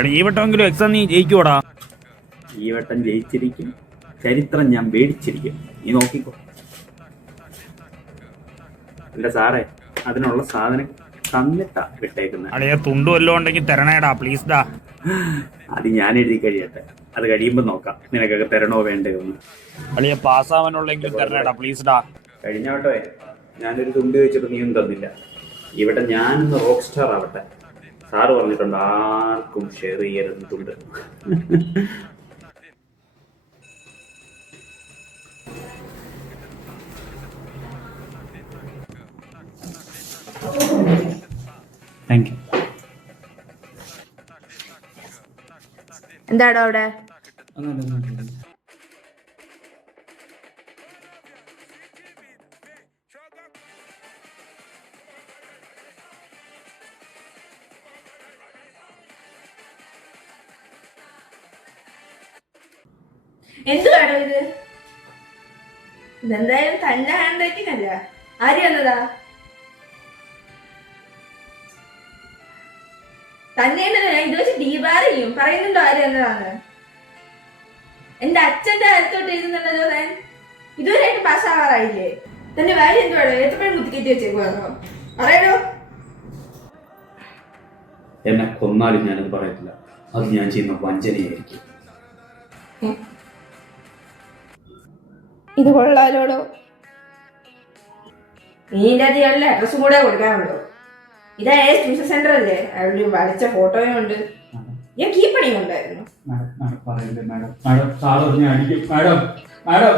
എടാ ഈ വട്ടമെങ്കിലും എക്സാം നീ ജയിക്കൂടാ. ഈ വട്ടം ജയിച്ചിരിക്കും, ചരിത്രം ഞാൻ മേടിച്ചിരിക്കും, നീ നോക്കിക്കോ. അല്ല സാറേ, അതിനുള്ള സാധനം തന്നിട്ടാ വിട്ടേക്കുന്നത്. അളിയ തുണ്ടു വല്ലതും ഉണ്ടെങ്കിൽ തരണേടാ പ്ലീസ് ഡാ. അത് ഞാൻ എഴുതി കഴിയട്ടെ, അത് കഴിയുമ്പോൾ നോക്കാം നിനക്കൊക്കെ തരണോ വേണ്ടേ ഒന്ന്. അളിയ പാസ്സാവാനുള്ളെങ്കിലും തരണേടാ പ്ലീസ് ഡാ. കഴിഞ്ഞ വട്ടമേ ഞാനൊരു തുണ്ട് വെച്ചിട്ട് നീയും തന്നില്ല. ഇവിടെ ഞാനൊന്ന് റോക്ക് സ്റ്റാർ ആവട്ടെ. സാറ് പറഞ്ഞിട്ടുണ്ട് ആർക്കും ഷെയർ ചെയ്യരുത് തുണ്ട്. Thank you. എന്താടോ അവിടെ? എന്തുവാടോ ഇത്? ഇതെന്തായാലും തന്നെ ഹാൻഡ് റൈറ്റിംഗ് അല്ല. ആര് വന്നതാ? തന്നെ ഇത് വെച്ച് ഡീബാർ ചെയ്യും. പറയുന്നുണ്ടോ ആര് വന്നതാന്ന്? എന്റെ അച്ഛന്റെ അടുത്തോട്ട് എഴുതുന്നുണ്ടല്ലോ താൻ. ഇതുവരെയായിട്ട് പാസ്സാവാറായില്ലേ? തന്റെ കാര്യം എന്തുവാടോ? എത്രപ്പോഴും കുത്തിക്കയറ്റി വെച്ചേക്കുവാണോ? പറയണോ? എന്നെ കൊന്നാലും ഞാനത് പറയത്തില്ല. അത് ഞാൻ ചെയ്യുന്ന വഞ്ചനയായിരിക്കും. ഇത് കൊള്ളാലോടോ. ഇതിന്റെ അധികം അഡ്രസ്സും കൂടെ കൊടുക്കാനുള്ളൂ. ഇതാ ട്യൂഷൻ സെന്റർ അല്ലേ? അവിടെ വരച്ച ഫോട്ടോയും ഉണ്ട്. ഞാൻ കീപ്പണിയും ഉണ്ടായിരുന്നു. മാഡം